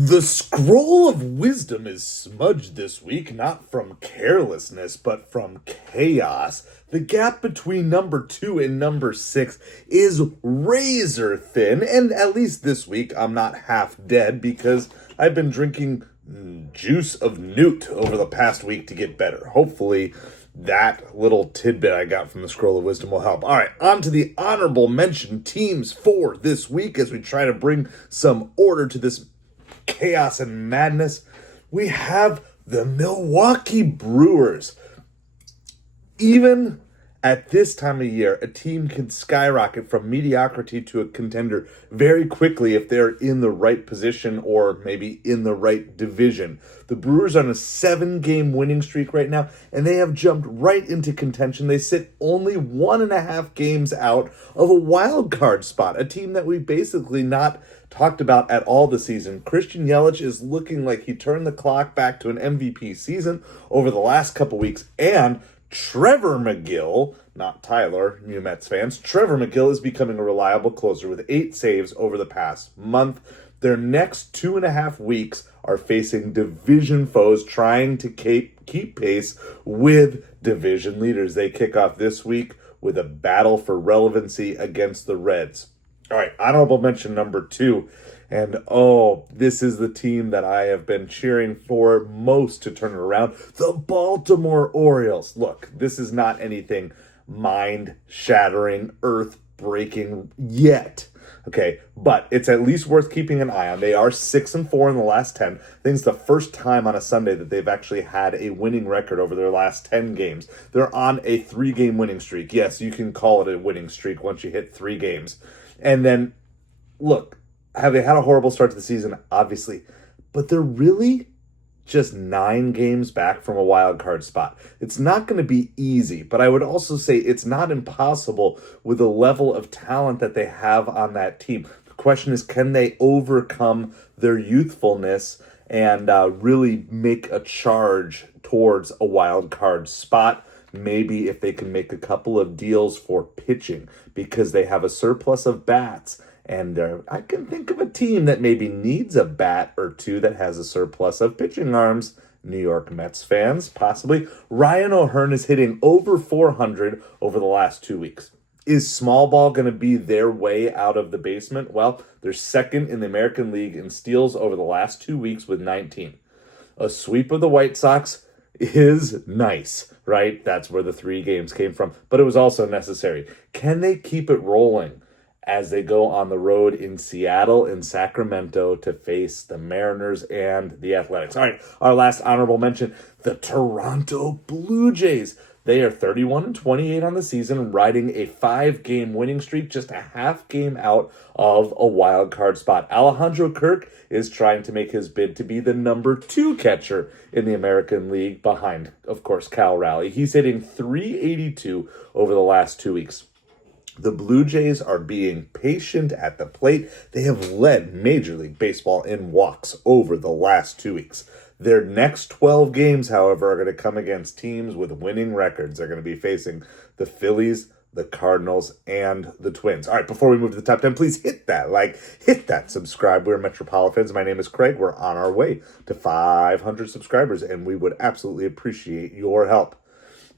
The scroll of wisdom is smudged this week, not from carelessness, but from chaos. The gap between number 2 and number 6 is razor thin, and at least this week I'm not half dead because I've been drinking juice of Newt over the past week to get better. Hopefully that little tidbit I got from the scroll of wisdom will help. All right, on to the honorable mention teams for this week as we try to bring some order to this chaos and madness. We have the Milwaukee Brewers. Even at this time of year, a team can skyrocket from mediocrity to a contender very quickly if they're in the right position or maybe in the right division. The Brewers are on a 7-game winning streak right now, and they have jumped right into contention. They sit only 1.5 games out of a wild card spot, a team that we basically not talked about at all this season. Christian Yelich is looking like he turned the clock back to an MVP season over the last couple weeks, and Trevor McGill, not Tyler, you Mets fans, Trevor McGill is becoming a reliable closer with 8 saves over the past month. Their next 2.5 weeks are facing division foes trying to keep pace with division leaders. They kick off this week with a battle for relevancy against the Reds. All right, honorable mention number 2. And this is the team that I have been cheering for most to turn it around. The Baltimore Orioles. Look, this is not anything mind-shattering, earth-breaking yet. Okay, but it's at least worth keeping an eye on. They are 6-4 in the last 10. I think it's the first time on a Sunday that they've actually had a winning record over their last 10 games. They're on a 3-game winning streak. Yes, you can call it a winning streak once you hit 3 games. And then, look, have they had a horrible start to the season? Obviously. But they're really just 9 games back from a wild card spot. It's not going to be easy, but I would also say it's not impossible with the level of talent that they have on that team. The question is, can they overcome their youthfulness and really make a charge towards a wild card spot? Maybe if they can make a couple of deals for pitching because they have a surplus of bats. And I can think of a team that maybe needs a bat or two that has a surplus of pitching arms. New York Mets fans, possibly. Ryan O'Hearn is hitting over 400 over the last 2 weeks. Is small ball going to be their way out of the basement? Well, they're second in the American League in steals over the last 2 weeks with 19. A sweep of the White Sox is nice, right? That's where the 3 games came from. But it was also necessary. Can they keep it rolling as they go on the road in Seattle and Sacramento to face the Mariners and the Athletics? All right, our last honorable mention, the Toronto Blue Jays. They are 31-28 on the season, riding a 5-game winning streak, just a half game out of a wild card spot. Alejandro Kirk is trying to make his bid to be the number 2 catcher in the American League behind, of course, Cal Raleigh. He's hitting .382 over the last 2 weeks. The Blue Jays are being patient at the plate. They have led Major League Baseball in walks over the last 2 weeks. Their next 12 games, however, are going to come against teams with winning records. They're going to be facing the Phillies, the Cardinals, and the Twins. All right, before we move to the top 10, please hit that like, hit that subscribe. We're Metropolitans. My name is Craig. We're on our way to 500 subscribers, and we would absolutely appreciate your help.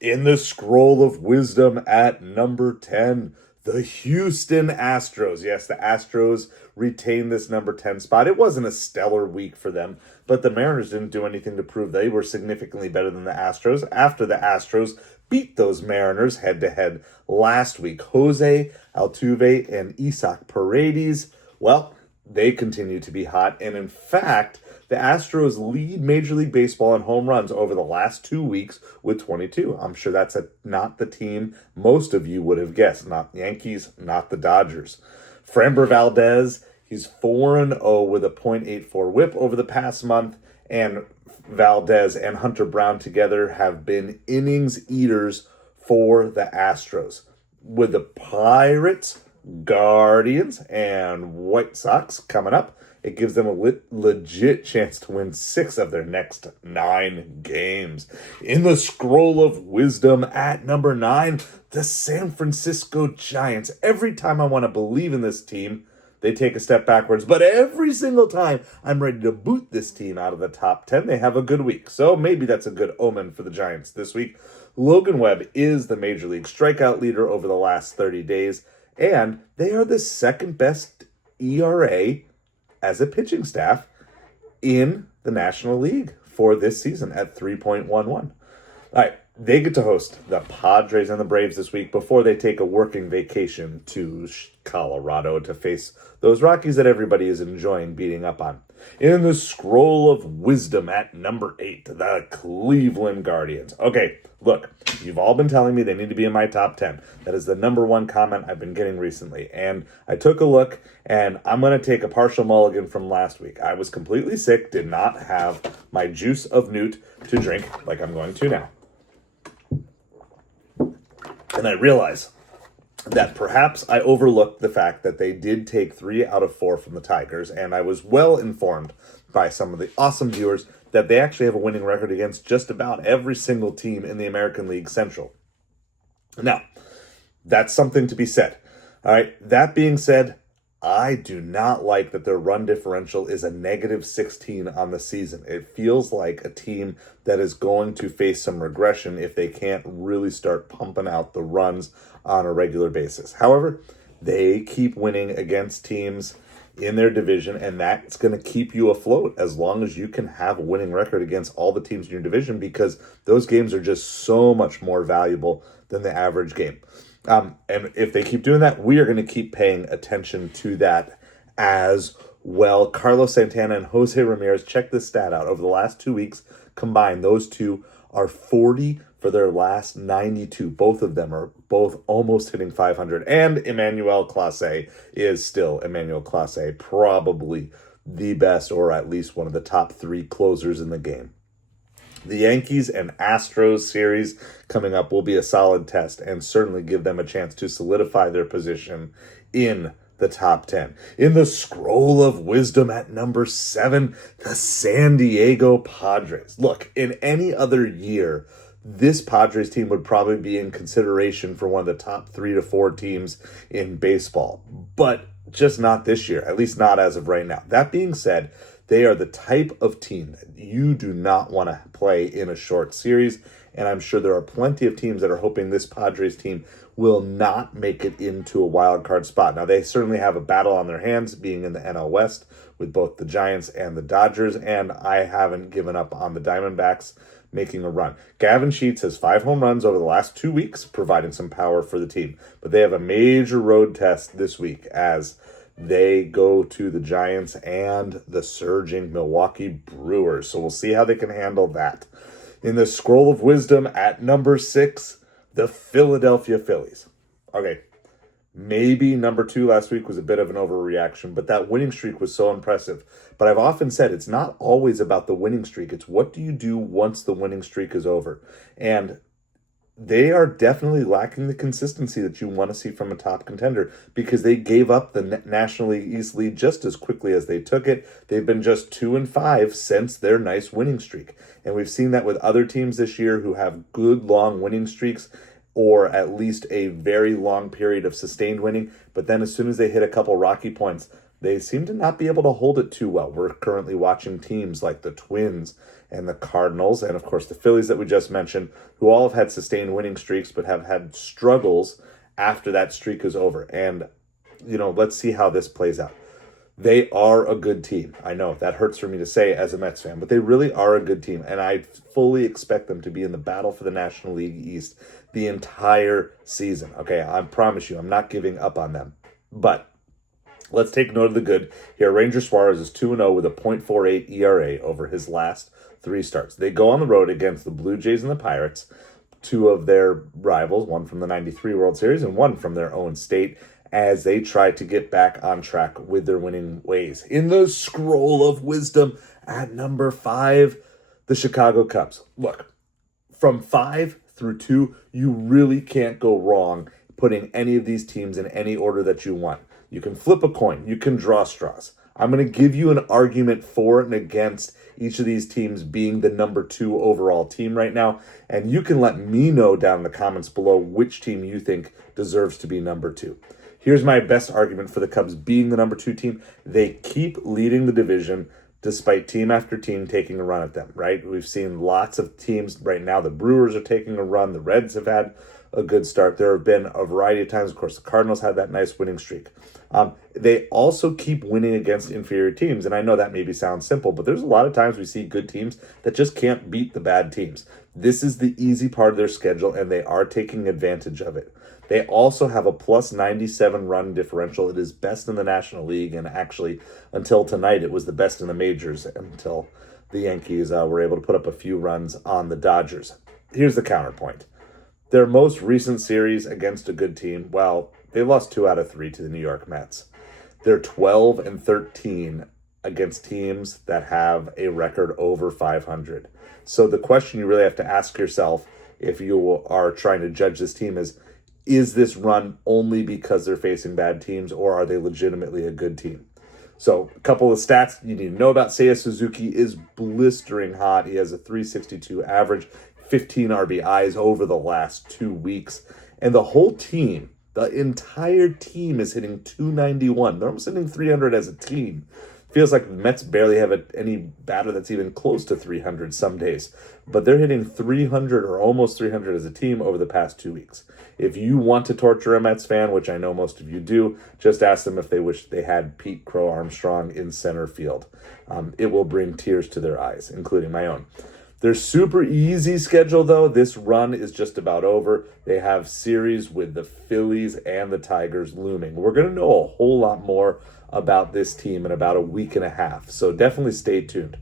In the scroll of wisdom at number 10, the Houston Astros. Yes, the Astros retained this number 10 spot. It wasn't a stellar week for them, but the Mariners didn't do anything to prove they were significantly better than the Astros after the Astros beat those Mariners head-to-head last week. Jose Altuve and Isaac Paredes, well, they continue to be hot, and in fact, the Astros lead Major League Baseball in home runs over the last 2 weeks with 22. I'm sure that's not the team most of you would have guessed. Not the Yankees, not the Dodgers. Framber Valdez, he's 4-0 with a .84 whip over the past month. And Valdez and Hunter Brown together have been innings eaters for the Astros. With the Pirates, Guardians, and White Sox coming up, it gives them a legit chance to win 6 of their next 9 games. In the scroll of wisdom at number 9, the San Francisco Giants. Every time I want to believe in this team, they take a step backwards. But every single time I'm ready to boot this team out of the top 10, they have a good week. So maybe that's a good omen for the Giants this week. Logan Webb is the Major League strikeout leader over the last 30 days, and they are the second best ERA as a pitching staff in the National League for this season at 3.11. All right, they get to host the Padres and the Braves this week before they take a working vacation to Colorado to face those Rockies that everybody is enjoying beating up on. In the scroll of wisdom at number 8, the Cleveland Guardians. Okay, look, you've all been telling me they need to be in my top 10. That is the number one comment I've been getting recently. And I took a look, and I'm going to take a partial mulligan from last week. I was completely sick, did not have my juice of Newt to drink like I'm going to now. And I realize that perhaps I overlooked the fact that they did take 3 out of 4 from the Tigers, and I was well informed by some of the awesome viewers that they actually have a winning record against just about every single team in the American League Central. Now, that's something to be said. All right, that being said, I do not like that their run differential is a negative 16 on the season. It feels like a team that is going to face some regression if they can't really start pumping out the runs on a regular basis. However, they keep winning against teams in their division, and that's going to keep you afloat as long as you can have a winning record against all the teams in your division, because those games are just so much more valuable than the average game. And if they keep doing that, we are going to keep paying attention to that as well. Carlos Santana and Jose Ramirez, check this stat out. Over the last 2 weeks combined, those two are 40 for their last 92. Both of them are both almost hitting 500. And Emmanuel Clase is still Emmanuel Clase, probably the best or at least one of the top 3 closers in the game. The Yankees and Astros series coming up will be a solid test and certainly give them a chance to solidify their position in the top 10. In the scroll of wisdom at number 7, the San Diego Padres. Look, in any other year, this Padres team would probably be in consideration for one of the top 3 to 4 teams in baseball, but just not this year, at least not as of right now. That being said, they are the type of team that you do not want to play in a short series, and I'm sure there are plenty of teams that are hoping this Padres team will not make it into a wild card spot. Now, they certainly have a battle on their hands being in the NL West with both the Giants and the Dodgers, and I haven't given up on the Diamondbacks making a run. Gavin Sheets has 5 home runs over the last 2 weeks, providing some power for the team. But they have a major road test this week as they go to the Giants and the surging Milwaukee Brewers. So we'll see how they can handle that. In the scroll of wisdom at number 6, the Philadelphia Phillies. Okay, maybe number 2 last week was a bit of an overreaction, but that winning streak was so impressive. But I've often said it's not always about the winning streak. It's what do you do once the winning streak is over? And they are definitely lacking the consistency that you want to see from a top contender because they gave up the National League East lead just as quickly as they took it. They've been just 2-5 since their nice winning streak. And we've seen that with other teams this year who have good long winning streaks or at least a very long period of sustained winning. But then as soon as they hit a couple rocky points, they seem to not be able to hold it too well. We're currently watching teams like the Twins and the Cardinals, and of course the Phillies that we just mentioned, who all have had sustained winning streaks but have had struggles after that streak is over. And, let's see how this plays out. They are a good team. I know that hurts for me to say as a Mets fan, but they really are a good team, and I fully expect them to be in the battle for the National League East the entire season. Okay, I promise you, I'm not giving up on them. But let's take note of the good here. Ranger Suarez is 2-0 with a .48 ERA over his last 3 starts. They go on the road against the Blue Jays and the Pirates, 2 of their rivals, one from the 93 World Series and one from their own state, as they try to get back on track with their winning ways. In the scroll of wisdom at number 5, the Chicago Cubs. Look, from 5 through 2, you really can't go wrong putting any of these teams in any order that you want. You can flip a coin. You can draw straws. I'm going to give you an argument for and against each of these teams being the number 2 overall team right now. And you can let me know down in the comments below which team you think deserves to be number 2. Here's my best argument for the Cubs being the number 2 team. They keep leading the division despite team after team taking a run at them, right? We've seen lots of teams right now. The Brewers are taking a run. The Reds have had a good start. There have been a variety of times. Of course, the Cardinals had that nice winning streak. They also keep winning against inferior teams. And I know that maybe sounds simple, but there's a lot of times we see good teams that just can't beat the bad teams. This is the easy part of their schedule, and they are taking advantage of it. They also have a plus 97 run differential. It is best in the National League, and actually, until tonight, it was the best in the majors until the Yankees were able to put up a few runs on the Dodgers. Here's the counterpoint. Their most recent series against a good team, well, they lost 2 out of 3 to the New York Mets. They're 12-13 against teams that have a record over 500. So the question you really have to ask yourself if you are trying to judge this team is this run only because they're facing bad teams, or are they legitimately a good team? So a couple of stats you need to know about. Seiya Suzuki is blistering hot. He has a 362 average, 15 RBIs over the last 2 weeks. And the whole team, the entire team is hitting 291. They're almost hitting 300 as a team. Feels like the Mets barely have any batter that's even close to 300 some days. But they're hitting 300 or almost 300 as a team over the past 2 weeks. If you want to torture a Mets fan, which I know most of you do, just ask them if they wish they had Pete Crow Armstrong in center field. It will bring tears to their eyes, including my own. Their super easy schedule, though, this run is just about over. They have series with the Phillies and the Tigers looming. We're going to know a whole lot more about this team in about a week and a half, so definitely stay tuned.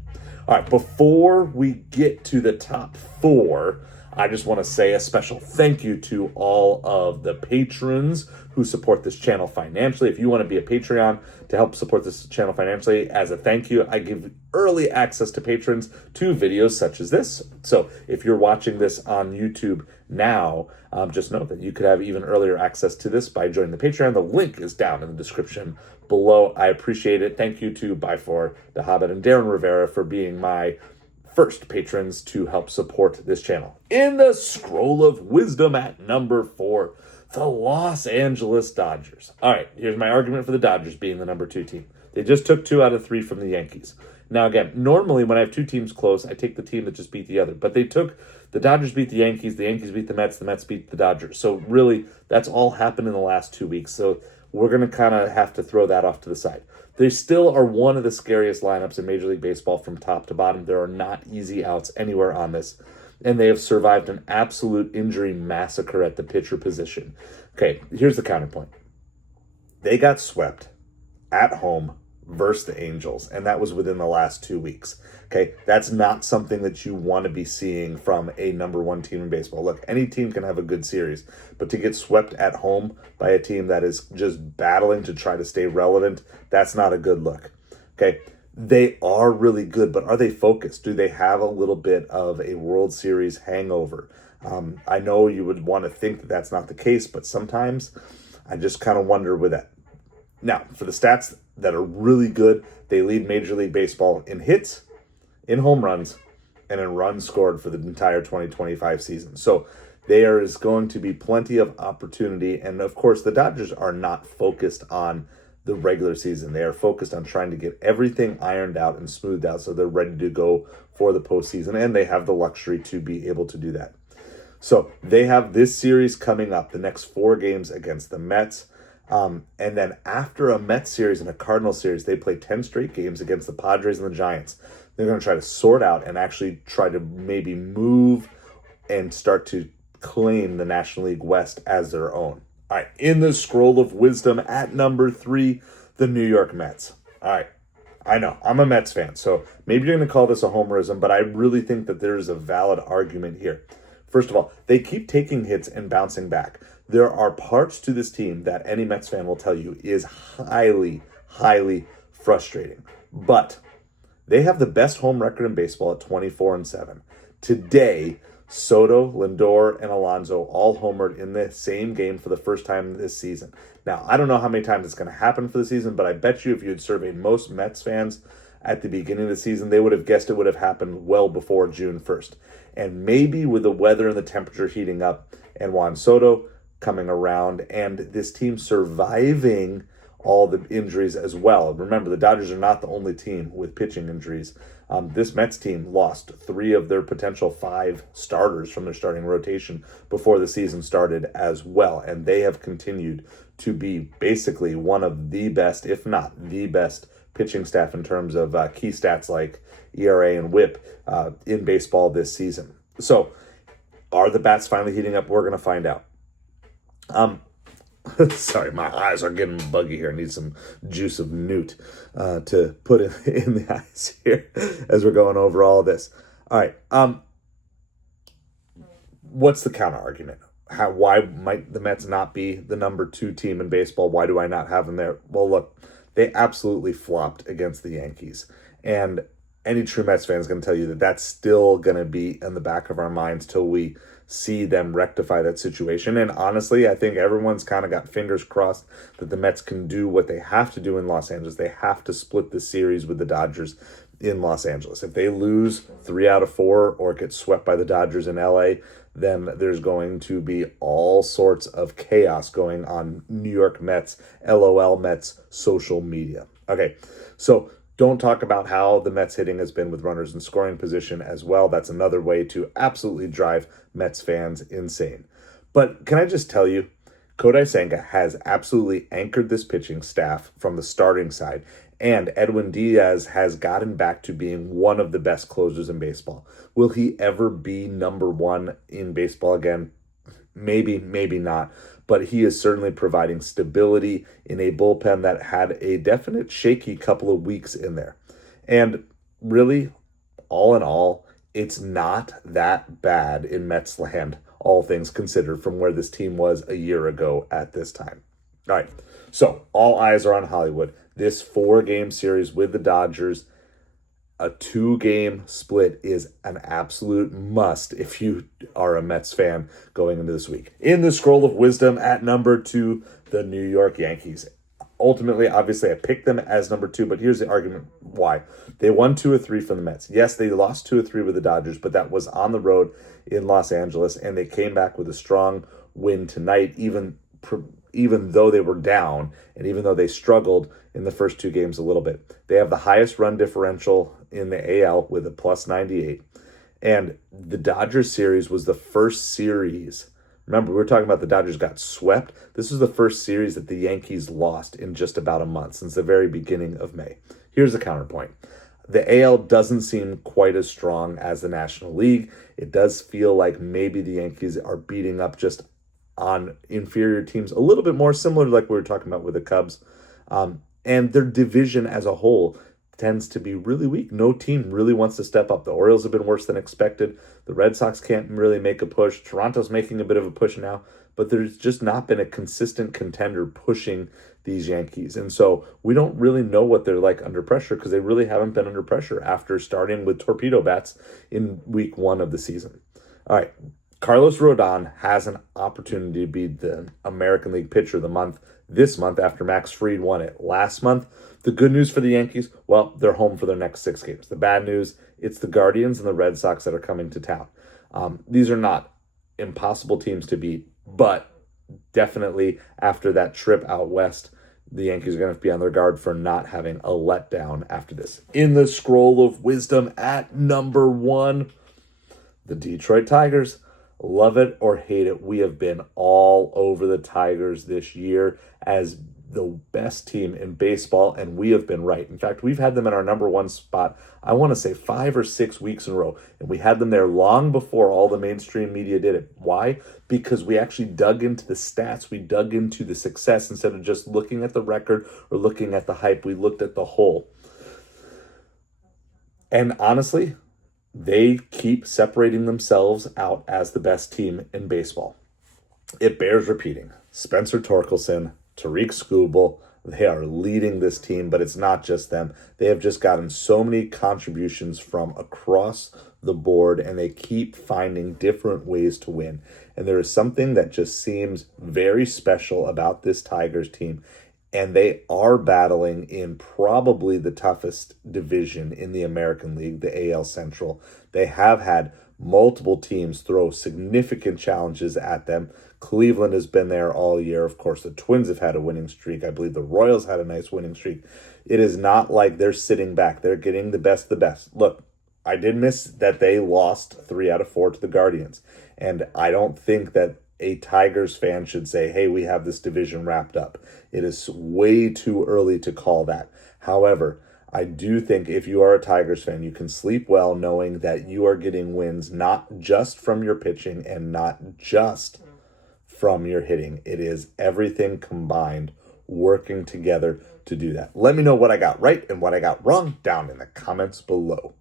All right, before we get to the top 4, I just want to say a special thank you to all of the patrons who support this channel financially. If you want to be a Patreon to help support this channel financially, as a thank you, I give early access to patrons to videos such as this. So if you're watching this on YouTube now, just know that you could have even earlier access to this by joining the Patreon. The link is down in the description below. I appreciate it. Thank you to Byfor, The Hobbit, and Darren Rivera for being my first patrons to help support this channel. In the scroll of wisdom at number 4, the Los Angeles Dodgers. All right, here's my argument for the Dodgers being the number 2 team. They just took 2 out of 3 from the Yankees. Now, again, normally when I have 2 teams close, I take the team that just beat the other. But the Dodgers beat the Yankees beat the Mets beat the Dodgers. So really, that's all happened in the last 2 weeks. So we're going to kind of have to throw that off to the side. They still are one of the scariest lineups in Major League Baseball from top to bottom. There are not easy outs anywhere on this. And they have survived an absolute injury massacre at the pitcher position. Okay, here's the counterpoint. They got swept at home versus the Angels, and that was within the last 2 weeks. Okay, that's not something that you want to be seeing from a number 1 team in baseball. Look, any team can have a good series, but to get swept at home by a team that is just battling to try to stay relevant, that's not a good look. Okay, they are really good, but are they focused? Do they have a little bit of a World Series hangover? I know you would want to think that that's not the case, but sometimes I just kind of wonder with that. Now, for the stats that are really good, they lead Major League Baseball in hits, in home runs, and in runs scored for the entire 2025 season. So there is going to be plenty of opportunity. And of course, the Dodgers are not focused on the regular season. They are focused on trying to get everything ironed out and smoothed out so they're ready to go for the postseason. And they have the luxury to be able to do that. So they have this series coming up, the next 4 games against the Mets. And then after a Mets series and a Cardinals series, they play 10 straight games against the Padres and the Giants. They're going to try to sort out and actually try to maybe move and start to claim the National League West as their own. All right, in the scroll of wisdom at number 3, the New York Mets. All right, I know, I'm a Mets fan, so maybe you're going to call this a homerism, but I really think that there's a valid argument here. First of all, they keep taking hits and bouncing back. There are parts to this team that any Mets fan will tell you is highly, highly frustrating. But they have the best home record in baseball at 24-7. Today, Soto, Lindor, and Alonso all homered in the same game for the first time this season. Now, I don't know how many times it's going to happen for the season, but I bet you if you had surveyed most Mets fans at the beginning of the season, they would have guessed it would have happened well before June 1st. And maybe with the weather and the temperature heating up and Juan Soto coming around, and this team surviving all the injuries as well. Remember, the Dodgers are not the only team with pitching injuries. This Mets team lost 3 of their potential 5 starters from their starting rotation before the season started as well, and they have continued to be basically one of the best, if not the best, pitching staff in terms of key stats like ERA and WHIP in baseball this season. So, are the bats finally heating up? We're going to find out. Sorry, my eyes are getting buggy here. I need some juice of Newt to put in the eyes here as we're going over all this. All right. What's the counter argument? Why might the Mets not be the number 2 team in baseball? Why do I not have them there? Well, look, they absolutely flopped against the Yankees. And any true Mets fan is going to tell you that that's still going to be in the back of our minds till we see them rectify that situation. And honestly, I think everyone's kind of got fingers crossed that the Mets can do what they have to do in Los Angeles. They have to split the series with the Dodgers in Los Angeles. If they lose 3 out of 4 or get swept by the Dodgers in LA, then there's going to be all sorts of chaos going on New York Mets, LOL Mets social media. Okay, so don't talk about how the Mets hitting has been with runners in scoring position as well. That's another way to absolutely drive Mets fans insane. But can I just tell you, Kodai Senga has absolutely anchored this pitching staff from the starting side, and Edwin Diaz has gotten back to being one of the best closers in baseball. Will he ever be number 1 in baseball again? Maybe, maybe not. But he is certainly providing stability in a bullpen that had a definite shaky couple of weeks in there. And really, all in all, it's not that bad in Mets land, all things considered, from where this team was a year ago at this time. All right, so all eyes are on Hollywood. This 4-game series with the Dodgers, a 2-game split is an absolute must if you are a Mets fan going into this week. In the scroll of wisdom at number 2, the New York Yankees. Ultimately, obviously, I picked them as number 2, but here's the argument why. They won 2 of 3 from the Mets. Yes, they lost 2 of 3 with the Dodgers, but that was on the road in Los Angeles, and they came back with a strong win tonight, even though they were down and even though they struggled in the first 2 games a little bit. They have the highest run differential in the AL with a plus 98. And the Dodgers series was the first series. Remember, we were talking about the Dodgers got swept. This was the first series that the Yankees lost in just about a month, since the very beginning of May. Here's the counterpoint. The AL doesn't seem quite as strong as the National League. It does feel like maybe the Yankees are beating up just on inferior teams a little bit more, similar to like we were talking about with the Cubs. And their division as a whole tends to be really weak. No team really wants to step up. The Orioles have been worse than expected. The Red Sox can't really make a push. Toronto's making a bit of a push now, but there's just not been a consistent contender pushing these Yankees. And so we don't really know what they're like under pressure, because they really haven't been under pressure after starting with torpedo bats in week 1 of the season. All right. Carlos Rodon has an opportunity to be the American League Pitcher of the Month this month after Max Fried won it last month. The good news for the Yankees, well, they're home for their next 6 games. The bad news, it's the Guardians and the Red Sox that are coming to town. These are not impossible teams to beat, but definitely after that trip out west, the Yankees are going to have to be on their guard for not having a letdown after this. In the scroll of wisdom at number 1, the Detroit Tigers. Love it or hate it, we have been all over the Tigers this year as the best team in baseball, and we have been right. In fact, we've had them in our number 1 spot, I want to say 5 or 6 weeks in a row, and we had them there long before all the mainstream media did it. Why? Because we actually dug into the stats, we dug into the success instead of just looking at the record or looking at the hype. We looked at the whole. And honestly, they keep separating themselves out as the best team in baseball. It bears repeating. Spencer Torkelson, Tariq Skubal, they are leading this team, but it's not just them. They have just gotten so many contributions from across the board, and they keep finding different ways to win. And there is something that just seems very special about this Tigers team. and they are battling in probably the toughest division in the American League, the AL Central. They have had multiple teams throw significant challenges at them. Cleveland has been there all year. Of course, the Twins have had a winning streak. I believe the Royals had a nice winning streak. It is not like they're sitting back. They're getting the best of the best. Look, I did miss that they lost 3 out of 4 to the Guardians. And I don't think that a Tigers fan should say, hey, we have this division wrapped up. It is way too early to call that. However, I do think if you are a Tigers fan, you can sleep well knowing that you are getting wins not just from your pitching and not just from your hitting. It is everything combined working together to do that. Let me know what I got right and what I got wrong down in the comments below.